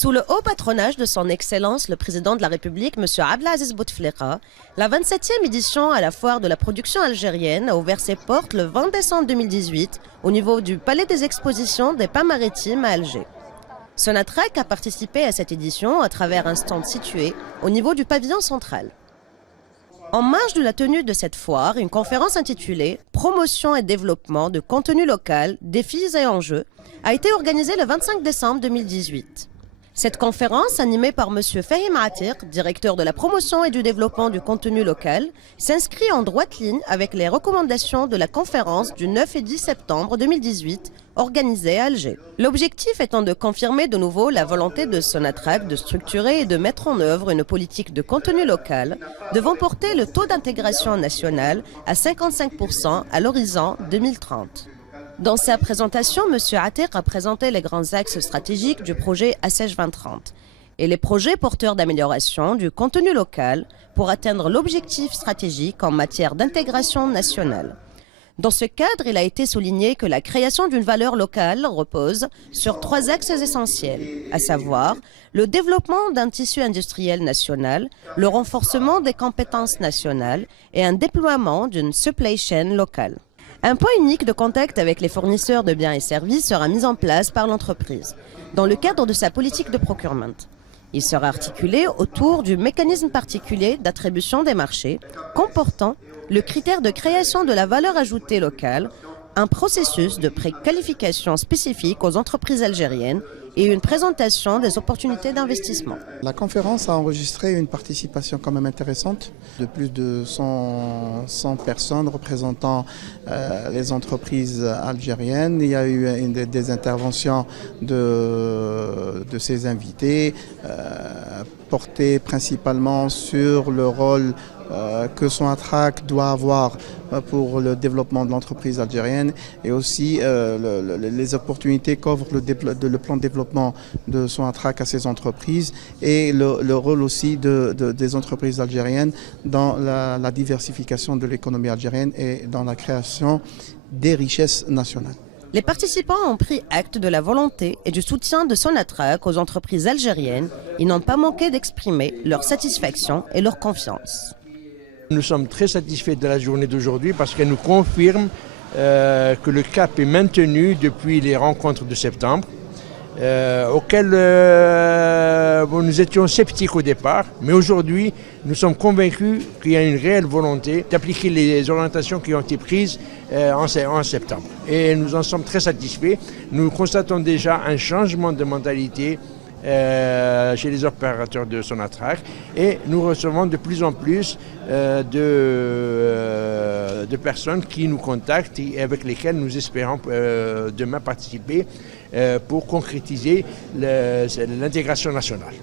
Sous le haut patronage de son Excellence le Président de la République, M. Abdelaziz Bouteflika, la 27e édition à la foire de la production algérienne a ouvert ses portes le 20 décembre 2018 au niveau du Palais des Expositions des Pas Maritimes à Alger. Sonatrach a participé à cette édition à travers un stand situé au niveau du pavillon central. En marge de la tenue de cette foire, une conférence intitulée « Promotion et développement de contenu local, défis et enjeux » a été organisée le 25 décembre 2018. Cette conférence, animée par M. Fahim Atiq, directeur de la promotion et du développement du contenu local, s'inscrit en droite ligne avec les recommandations de la conférence du 9 et 10 septembre 2018 organisée à Alger. L'objectif étant de confirmer de nouveau la volonté de Sonatrach de structurer et de mettre en œuvre une politique de contenu local devant porter le taux d'intégration nationale à 55% à l'horizon 2030. Dans sa présentation, M. Atiq a présenté les grands axes stratégiques du projet ASEJ 2030 et les projets porteurs d'amélioration du contenu local pour atteindre l'objectif stratégique en matière d'intégration nationale. Dans ce cadre, il a été souligné que la création d'une valeur locale repose sur 3 axes essentiels, à savoir le développement d'un tissu industriel national, le renforcement des compétences nationales et un déploiement d'une supply chain locale. Un point unique de contact avec les fournisseurs de biens et services sera mis en place par l'entreprise dans le cadre de sa politique de procurement. Il sera articulé autour du mécanisme particulier d'attribution des marchés comportant le critère de création de la valeur ajoutée locale, un processus de préqualification spécifique aux entreprises algériennes et une présentation des opportunités d'investissement. La conférence a enregistré une participation quand même intéressante de plus de 100 personnes représentant les entreprises algériennes. Il y a eu des interventions de ces invités portées principalement sur le rôle que Sonatrach doit avoir pour le développement de l'entreprise algérienne et aussi les opportunités qu'offre le plan de développement de Sonatrach à ces entreprises et le rôle aussi des entreprises algériennes dans la diversification de l'économie algérienne et dans la création des richesses nationales. Les participants ont pris acte de la volonté et du soutien de Sonatrach aux entreprises algériennes. Ils n'ont pas manqué d'exprimer leur satisfaction et leur confiance. Nous sommes très satisfaits de la journée d'aujourd'hui parce qu'elle nous confirme que le cap est maintenu depuis les rencontres de septembre, auxquelles nous étions sceptiques au départ, mais aujourd'hui nous sommes convaincus qu'il y a une réelle volonté d'appliquer les orientations qui ont été prises en septembre. Et nous en sommes très satisfaits. Nous constatons déjà un changement de mentalité chez les opérateurs de Sonatrach et nous recevons de plus en plus de personnes qui nous contactent et avec lesquelles nous espérons demain participer pour concrétiser l'intégration nationale.